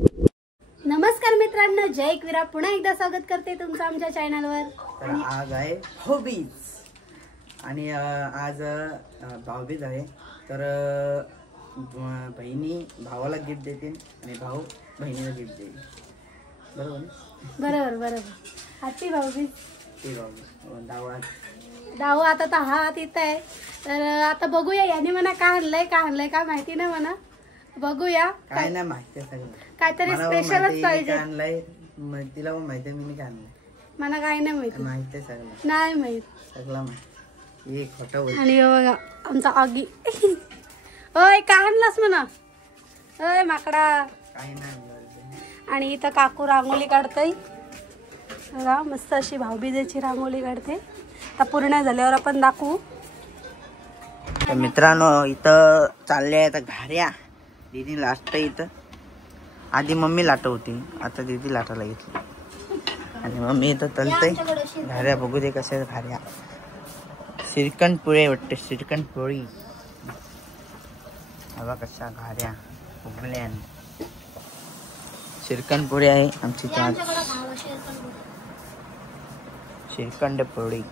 नमस्कार मित्रांनो, जय एकविरा पुन्हा एकदा स्वागत करते तुमचं आमच्या चॅनलवर। आणि आज आहे भाऊबीज आणि आज भाऊबीज आहे, तर बहिणी भावाला गिफ्ट देते आणि भाऊ बहिणीला गिफ्ट देईल। बरोबर बरोबर बरोबर। हॅपी भाऊबीज। ते भाऊबीज दावा आता तर हा हात इथं आहे, तर आता बघूया याने म्हणा काय आणलंय काय माहिती नाही म्हणा, बघूया। काय नाही माहिती सगळं, काहीतरी स्पेशलच पाहिजे। आणलंय तिला पण माहिती, मी काय आणलंय मला काय नाही माहिती। माहिती सगळं नाही माहित सगळं माहिती, हे खोटं बोल। आणि बघा आमचा आगी ओय काय आणलास म्हणा, ओय माकडा। काय नाही। आणि इथं काकू रांगोळी काढते बघा, मस्त अशी भाऊबीजेची रांगोळी काढते। आता पूर्ण झाल्यावर आपण दाखवू। तर मित्रांनो इथं चालले आहेत घाऱ्या। दीदी लाटत इथं, आधी मम्मी लाट होती, आता दीदी लाटायला घेतली आणि मम्मी इथं तलतय घाऱ्या। बघू दे कशा घाऱ्या, श्रीखंड पोळी वाटते, श्रीखंड पोळी हवा कशा घाऱ्या उगल्या। श्रीखंड पोळी आहे आमची, श्रीखंड पोळी।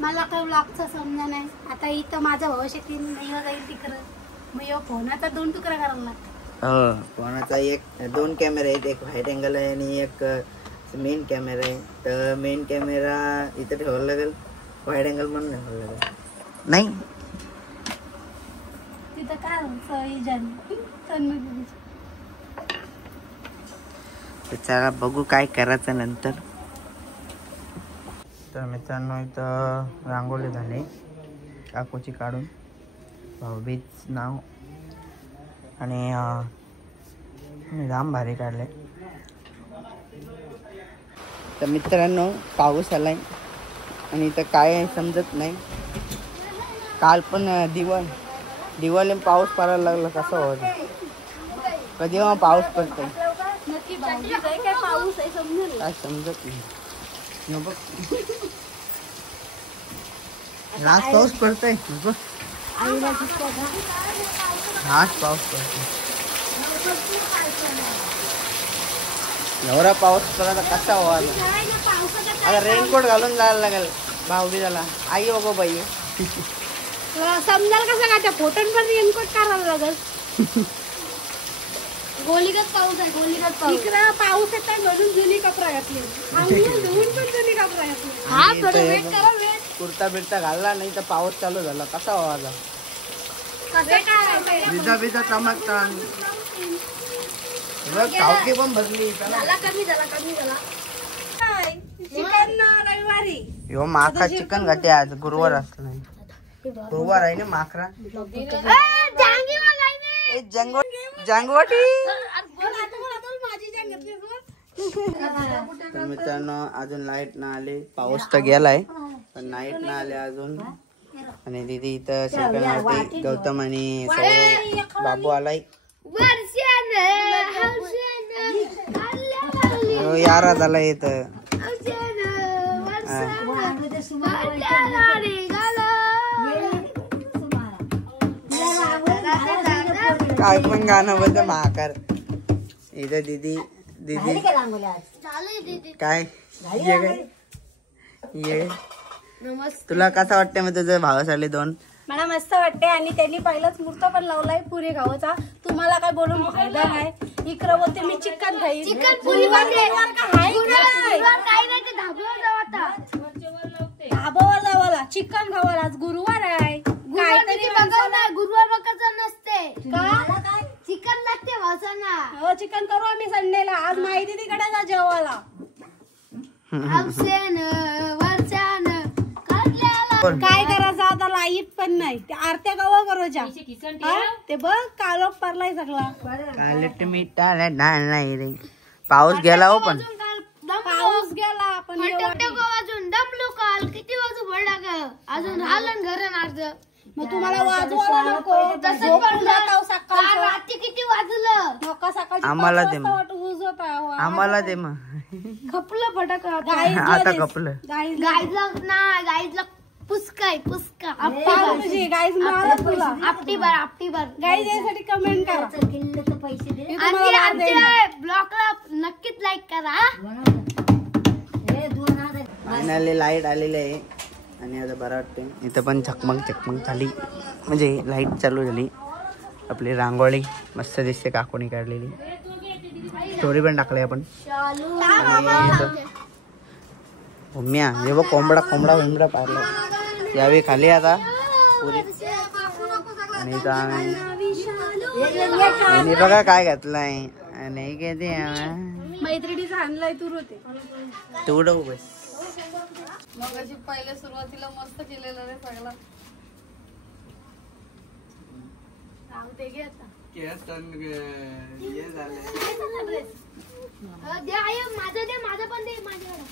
मला काही व्लॉगचा समजा नाही। आता इथं माझा भाऊ शेतीन जाईल तिकडं, मग फोनाचा 2 तुकडा करायला लागतात। हो, फोनाचा दोन कॅमेरा आहेत, एक व्हाईट अँगल आहे आणि एक मेन कॅमेरा आहे। तर मेन कॅमेरा इथं ठेवायला लागेल, व्हाईट अँगल म्हणून ठेवायला लागेल नाही तिथं काय चला बघू काय करायचं नंतर। तर मित्रांनो इथं रांगोळी झाली काकूची काढून, भाऊबीज नाव आणि राम भारी काढले। तर मित्रांनो पाऊस आलाय आणि इथं काय समजत नाही। काल पण दिवाळी पाऊस पडायला लागला, कसं होत कधी पाऊस पडतोय काय समजत नाही। आज पाऊस पडतोय, आज पाऊस पडतोय, एवढा पाऊस पडला कसा व्हायला। आता रेनकोट घालून जायला लागेल भाऊबीजाला। आई बघो बाई समजाल कसं, काय त्या फोटोंवर रेनकोट काढायला लागल। गोलीगत पाऊस आहे, गोलीगत पाऊस। इकडं पाऊस येत आहे म्हणून जुनी कपडा घातली, आम्ही धुवून पण जुनी कपडा घातली। हा थोडं वेट करा, वेट। कुर्ता बिर्ता घालला नाही तर पाऊस चालू झाला, कसा व्हायला। बिजा चमकता कावके पण भरली। चिकन रविवारी यो माखा चिकन घाते, आज गुरुवार असतो नाही, गुरुवार आहे ना माखरा। तर मित्रांनो अजून लाईट ना आले, पाऊस तर गेलाय पण लाईट ना आले अजून। आणि दीदी इथं शिकवण्यासाठी गौतम आणि सौरव बाबू आलाय। यारा झाला इथं काय पण गाणं बोलत महाकार इथं। दीदी काय ये तुला कसं वाटतं मग तुझं भावासाठी 2? मला मस्त वाटते आणि त्यांनी पहिलाच मुहूर्त पण लावलाय पुरी गावाचा। तुम्हाला काय बोलून फायदा नाही। इकडं बोलते मी चिकन खाईन, चिकन पुरी धाबावर जावाला चिकन खावाला, आज गुरुवार आहे। काहीतरी गुरुवार बघायचं नसते का, चिकन लागते वासना। हो चिकन करू आम्ही संडेला, आज माहिती तिकडे जा जेवायला। काय करायचं आता, लाईट पण नाही, ते आरत्या गावा करूच्या ते बघ कालोख पडलाय सगळा। कालट मिठाला नाही रे, पाऊस गेला हो पण पाऊस गेला आपण अजून दमलो काल किती वाजू पडला ग, अजून आलं घरन अर्ध। मग तुम्हाला वाजवायला नको, रात्री किती वाजलं नका सकाळी आम्हाला दे, आम्हाला दे मग खपलं फटाका आता खपलं। गाईजला पुस्का पुस्का तुझी गाईज मारा तुला आपटी बार गाईज यासाठी कमेंट करा पैसे ब्लॉगला नक्कीच लाईक करा. फायनली लाईट आलेली आहे आणि आता बरं वाटते. इथं पण चकमक झाली म्हणजे लाईट चालू झाली. आपली रांगोळी मस्त दिसते काकूनी काढलेली. स्टोरी पण टाकली आपण. भूम्या हे बघ कोंबडा विंबडा पारला यावेळी खाली आता पुरी. आणि इथं आम्ही बघा काय घातलाय आणि किती मैत्रिणीचा आणलाय तूर होते तेवढं बस. मग अशी पहिल्या सुरुवातीला मस्त केलेलं रे सगळं. माझं पण दे माझ्याकडे.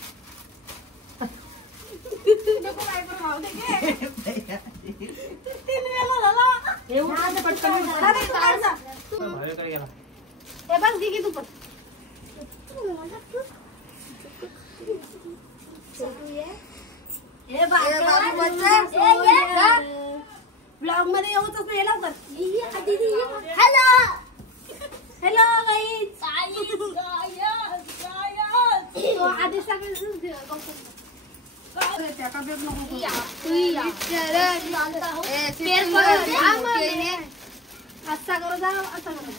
ब्लॉग मध्ये येऊच नाही लवकर. Hello guys. आधी सगळे असा करू जा असा करू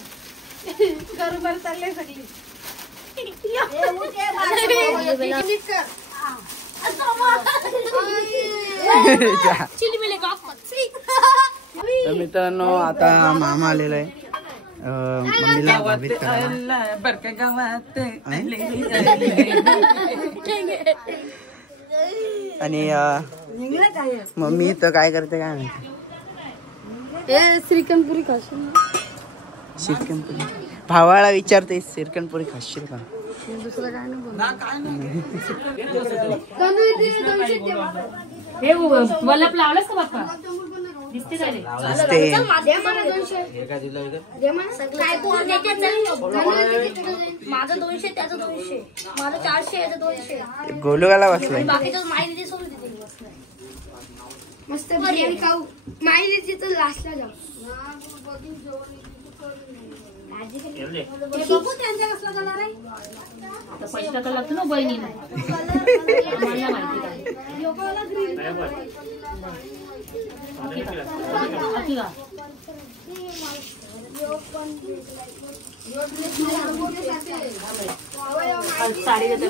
करू बरं चालले सगळी. तर मित्रांनो आता मामा आलेला आहे मम्मीला भाभीत करायला. आणि मम्मी इथं काय करते काय माहिती. श्रीखंडपुरी खाशील. श्रीखंडपुरी भावाला विचारते श्रीखंडपुरी खाशील का. दुसरं काय नाही वल्लप लावलंस का बाप्पा दिसते काय रे? माझं 200 त्याचं 200 माझं 400 याचं 200 गोलूगाला बसलाय. बाकीचं माहिती सोडून देते मस्त बिर्याणी खाऊ. माहिती तर लास्टला जाऊ. त्यांच्या कसला जाणार आहे. आता पैसे टाकायला लागतो ना बहिणीला. मला माहिती काय साडी देते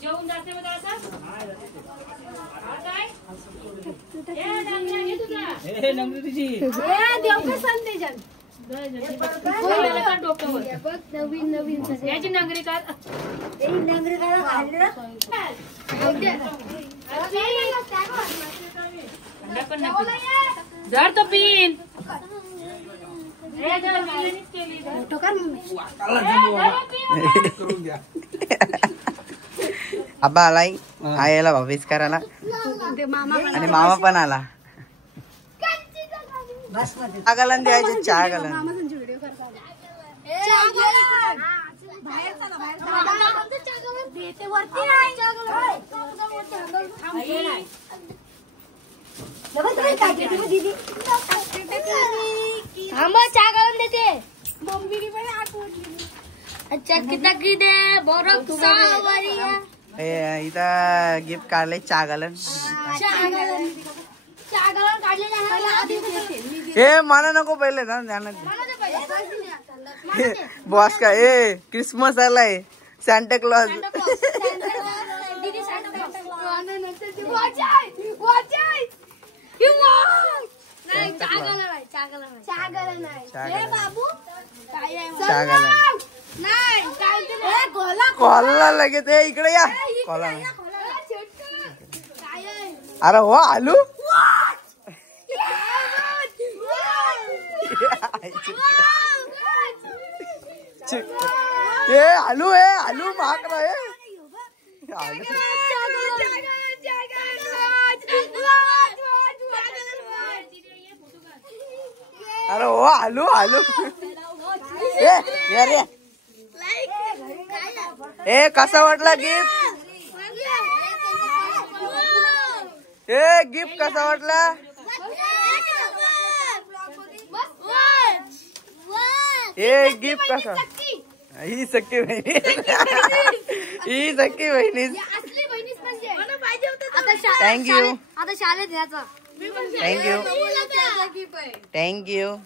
जेवून जाते मग असं काय नवीन याची नंगरी काढ. जर तो पिन आबा आलाय आईला भाभीच करायला आणि मामा पण आला. चहा गलन द्यायचे चहा गलन. चहा घालून देते मम्मीने पण आठवली. अच्छा किती किती बोरक सावरिया इथं गिफ्ट काढले चहा गलन. ए मला नको पहिले ना ध्यानात. बॉस का ए क्रिसमस आलाय सॅन्टा क्लॉज. कॉलला लगेच इकडे या कॉला. अरे हो आलू ए आलू माग रहा है. अरे हो आलू ए कसा वाटला गिफ्ट? ए गिफ्ट कसा वाटला? ए गिफ्ट कसा? ही सख्खी बहिणी, ही सख्खी बहिणी. थँक्यू आता शाळेत घ्यायचा. Thank you thank you.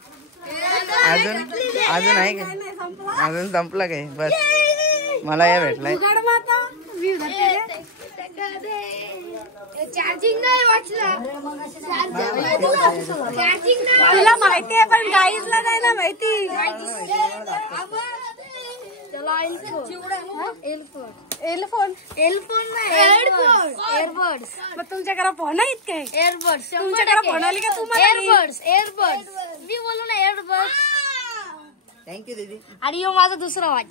अजून अजून आहे का? अजून संपला काय? बस मला या भेटलाय. चार्जिंग नाही वाटलं. तुला माहिती आहे पण गाईजला नाही ना माहिती. एलफोन एअरबड्स. मग तुमच्याकडे फोन आहेत काय? एअरबड्स तुमच्याकडे फोन आली का तुम्हाला? एअरबड्स मी बोलू ना एअरबड्स. थँक्यू दीदी. आणि यो माझा दुसरा वाच.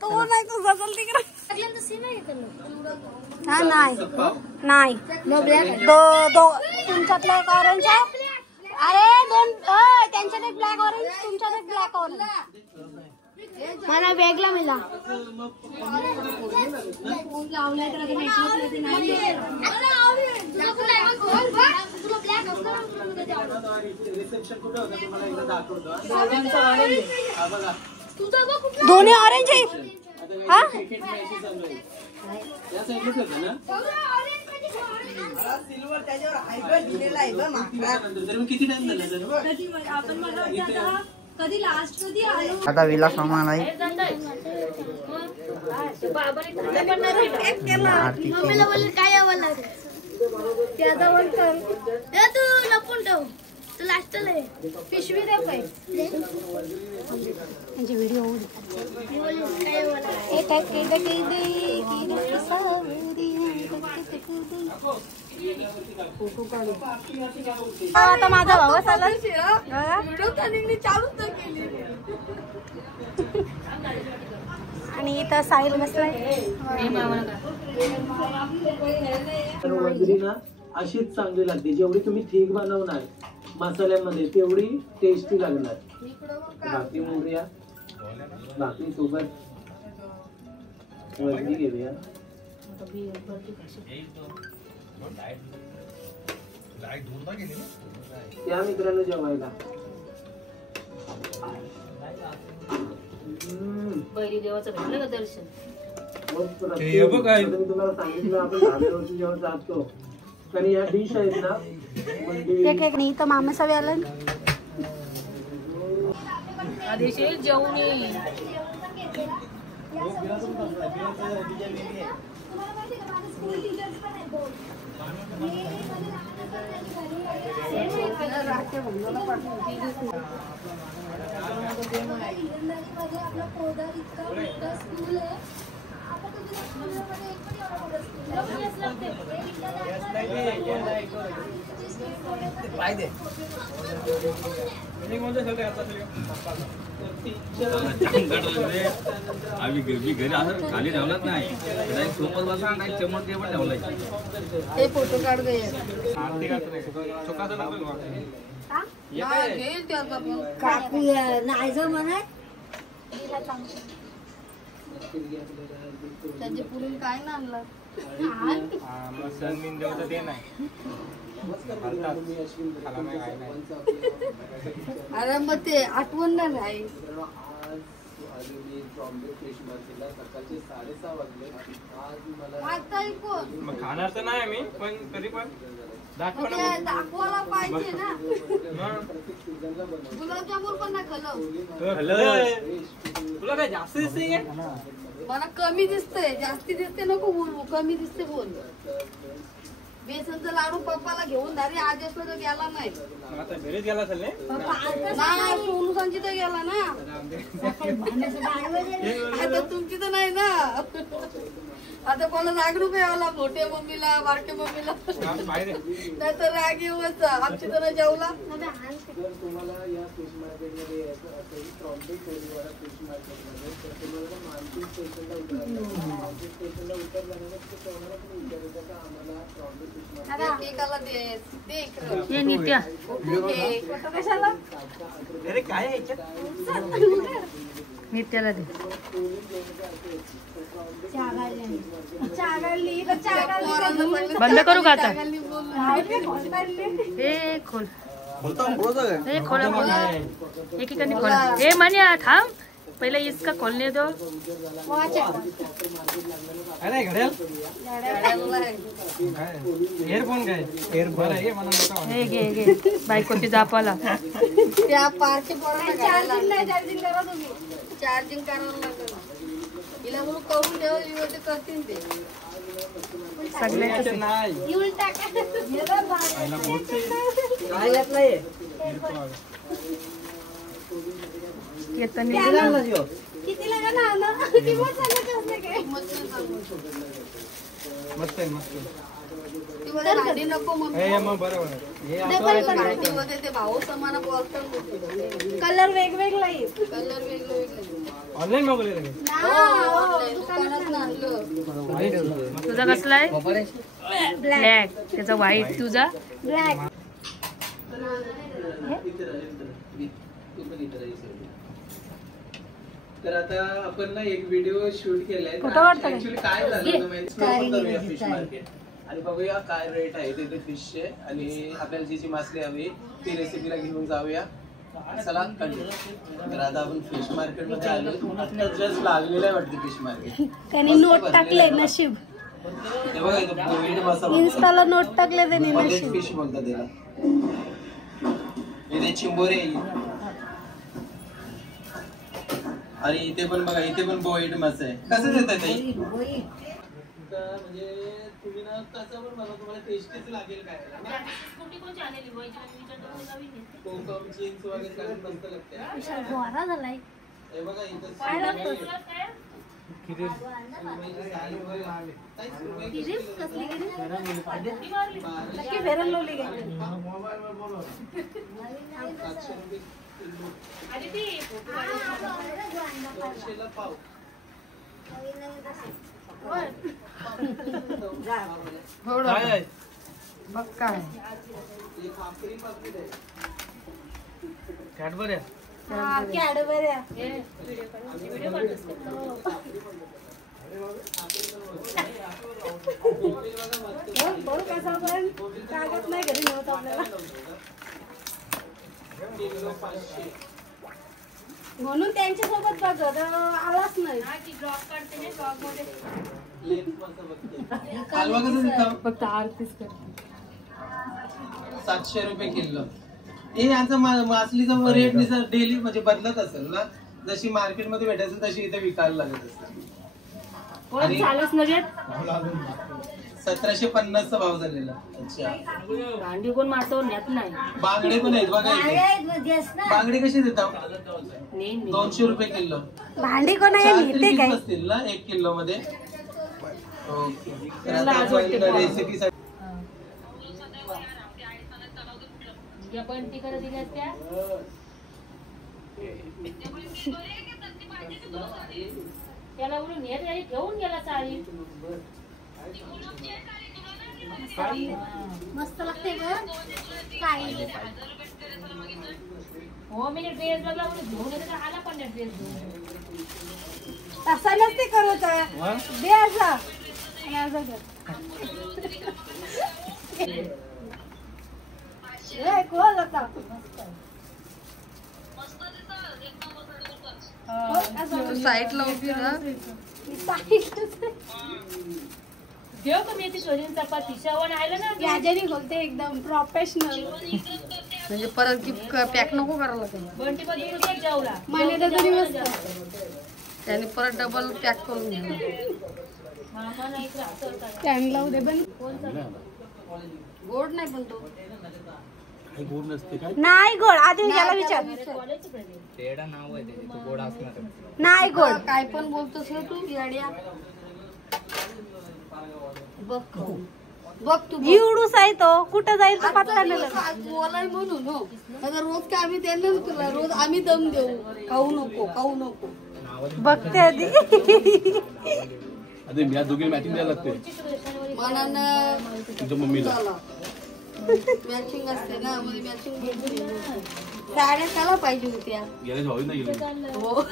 तो नाही तुझा चल तिकडे. सगळ्यांचा सेम आहे का? हा नाही तुमच्यातला एक ऑरेंज आहे. अरे दोन त्यांच्यात एक ब्लॅक ऑरेंज, तुमच्यात एक ब्लॅक ऑरेंज. मला वेगळा मिळाला. दोन्ही ऑरेंज आहे. हा सिल्वर त्याच्यावर हायब्रिड दिलेला आहे बघ मागचा. किती टाइम झाला? कधी लास्ट कधी आलो. आता विलास मामा आलाय. मम्मीला बोलले काय आवडलं त्याचा बोलतो तू लपून ठेव. तू लास्टला आहे. पिशवी दे काय त्यांचे व्हिडिओ आता माझा भाऊ चालला. आणि इथं साहिल बसलाय. वजरी ना अशीच चांगली लागते. जेवढी तुम्ही ठीक बनवणार मसाल्यामध्ये तेवढी टेस्टी लागणार. भाकरी मोडूया. भाकरी सोबत वजरी घेऊया. त्या मित्रांनो जेवायला पहिली देवाचं भेटलं का दर्शन? मी तुम्हाला सांगितलं आपण धाब्यावरती जेव्हा जातो तर या डिश आहेत ना नाही इथं मामा सवय आलं. आदेश जेवून ये. आम्ही घरी असं खाली ठेवलंच नाही. सोबत बसा नाही चमट ते पण ठेवलाय. ते फोटो काढ गए. नाही जर म्हणा त्याचे पुढे काय ना आणलं. अरे मग ते आठवण नाही. मग खाणार तर नाही आम्ही पण तरी पण दाखवायला पाहिजे ना. गुलाबजामुन पण ना तुला काय जास्त दिसते. मला कमी दिसतंय. जास्ती दिसते नको बोलू. कमी दिसते बोल. बेसनचा लाडू पप्पाला घेऊन दारी आज असलं तर गेला नाही. आता घरीच गेला असेल नाही सोनू सांची तर गेला ना. आता तुमची तर नाही ना. आता कोणा राग नको यायला. मोठ्या मम्मीला बारक्या मम्मीला नाही तर राग येऊ. आमची तर जेवला. तुम्हाला या फिश मार्केटमध्ये यायचं असेल ट्रॉम्पे कोळीवाडा फिश मार्केटमध्ये तर तुम्हाला मानसिक स्टेशनला उतरायचं. मानसिक स्टेशनला उतरल्यानंतर तुम्हाला तुम्ही विचारायचं का आम्हाला ट्रॉम्पे फिश मार्केट एकाला दे इकडं. नित्या कशाला अरे काय नित्याला दे. बंद करू का आता? हे खोल, हे खोला खोला, एकीकडे खोला. हे म्हणे थांब, पहिला इसका खोलने दो. हे घे घे, बायकोची जापाला. त्या पारचे चार्जिंग करा तुम्ही, चार्जिंग करावं लागेल हिला म्हणून करून ठेव, ते करतील ते सगळ्यांचं किती लागणार मस्त आहे मस्त. भांडी नको भांडीमध्ये ते भाऊ समाना बोलतात. कलर वेगवेगळा आहे. कलर वेगवेगळे ऑनलाईन मागवले दुकानात आणलं. तुझा कसला आहे? ब्लॅक. त्याचा व्हाईट, तुझा ब्लॅक. तर आता आपण ना एक व्हिडिओ शूट केलाय. ऍक्च्युली काय झालं फिश मार्केट आणि बघूया काय रेट आहे तिथे फिशचे आणि आपल्याला जी मासली हवी ती रेसिपीला घेऊन जाऊया. चला कंटिन्यू. तर आता आपण फिश मार्केट मध्ये आलो. आता जस्ट लागलेलं आहे वाटतं फिश मार्केट. त्यांनी नोट टाकले नशीब. हे बघा इथं कोविड मसाला इन्स्टाला नोट टाकले त्यांनी नशीब. फिश बोलतात त्याला. इथे चिंबोरे आणि इथे पण बघा, इथे पण बोईड मासा आहे. कसं देतात ते? म्हणजे तुम्ही ना कसं पण बघा, तुम्हाला टेस्टीच लागेल काय. कोकम चीज वगैरे काय मस्त लागते. गोरा झालाय. हे बघा इथं फेरन लावली काय? 700 रुपये किलो. पाव. बघ काय कॅडबरी कॅडबऱ्या. कसा पण कागद नाही घरी नव्हतं आपल्याला म्हणून त्यांच्यासोबत बघत आलाच नाही. हलवा कसं देतो? फक्त आरतीच करते. 700 रुपये किलो. हे यांचा मासलीचा रेट डेली म्हणजे बदलत असेल ना, जशी मार्केटमध्ये भेटायचं तशी इथे विकायला लागत असेल. कोण चालच न घेत? 1750 चा भाव झालेला. अच्छा. भांडी कोण मासावर नेत नाही. बांगडे पण आहेत बघा इथे. बांगडे कसे देतात? 200 रुपये किलो. भांडी कोण आहे काय असतील ना 1 किलो मध्ये. ओके. तर आता आपण रेसिपी पण ती करत दिल्यात त्या त्याला उडून नेत आणि ठेवून गेला चाळी. मस्त लागते काय. हो मी ड्रेस बघला घेऊन येतो आला पण ड्रेस तसा नसते करत दे असा साईडला उभी ना. देव कमी येते सोडून चपाती शेवण आलं ना याच्याने बोलते एकदम प्रोफेशनल. म्हणजे परत गिफ्ट पॅक नको करायला लागेल. बंटी पण जेवला महिन्याचा तरी मस्त त्याने परत डबल पॅक करून घ्या. मामा नाही फॅन लावू दे. पण गोड नाही पण तो नाही गोड. आधी याला विचार. नाही गोड. काय पण बोलतोस ना तू याड्या. बघ तू एवढूच आहे तो. कुठं जाईल तो पत्ता नाही. बोलाय म्हणून हो. आता रोज काय आम्ही द्यायला ना तुला, रोज आम्ही दम देऊ. खाऊ नको. बघते आधी. या दोघी मॅचिंग द्यायला लागते. मनानं तुमच्या मम्मीला मॅचिंग असते ना, मध्ये मॅचिंग साड्या त्याला पाहिजे होत्या. गेल्या भावी नाही गेली. हो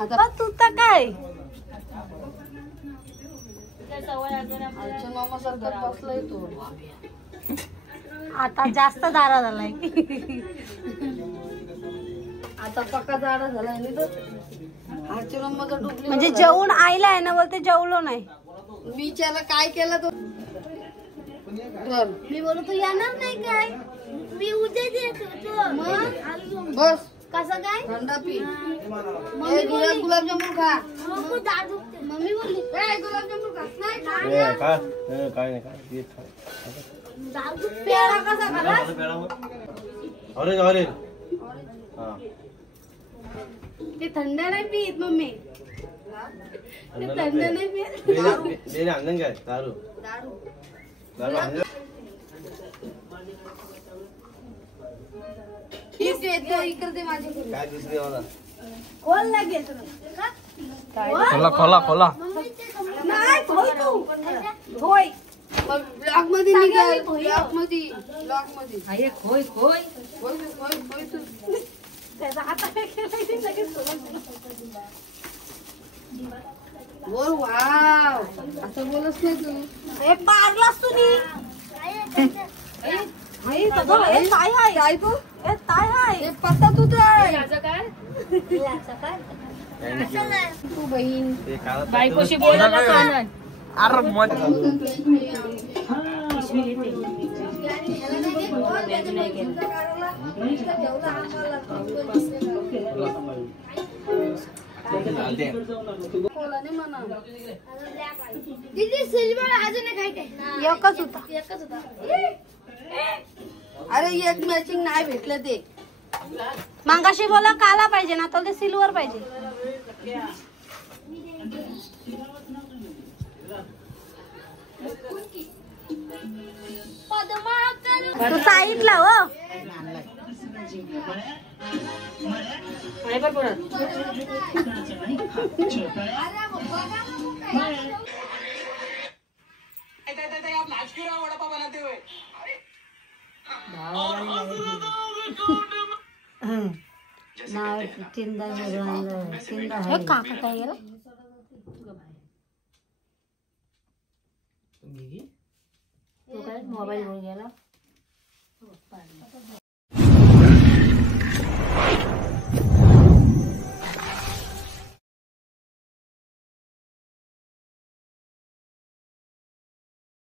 आता तू तर काय अर्चन मामा सारखा बसलाय तो. आता जास्त दारा झालाय. आता पक्का जाडा झालाय नाही तर अर्चन मामाचा डुबली. म्हणजे जेवून आईला आहे ना बोलते जेवलो नाही. मी त्याला काय केलं तो मी बोलू तू येणार नाही काय मी उद्या देतो बस कसं काय थंडा पी. गुलाबजामुन खा. मम्मी बोलली गुलाबजामुन खा. नाही पेढा कसा खाला ते थंड नाही पीत मम्मी ते थंड नाही पीत इकडे दे माझे खोल लागेल खोला नाही खोल तू होय ब्लॉक मध्ये निघाल. ब्लॉक मध्ये आहे खोय खोय त्याचा हात काय केलाय लगेच बोल. वाव असं बोलच नाही तू. हे पारलास तू नी हे काय आहे काय तू हे काय आहे हे पत्ता तू तर याचं काय तू बहीण बायकोशी बोलायला कानन दीदी सिल्वर अजून एकच होता. अरे एक मॅचिंग नाही भेटलं ते. मागाशी बोला काला पाहिजे ना तर ते सिल्वर पाहिजे. तू साईडला हो आहे बरं परत हे काका काय गेला तो काय मोबाईल घेऊन गेला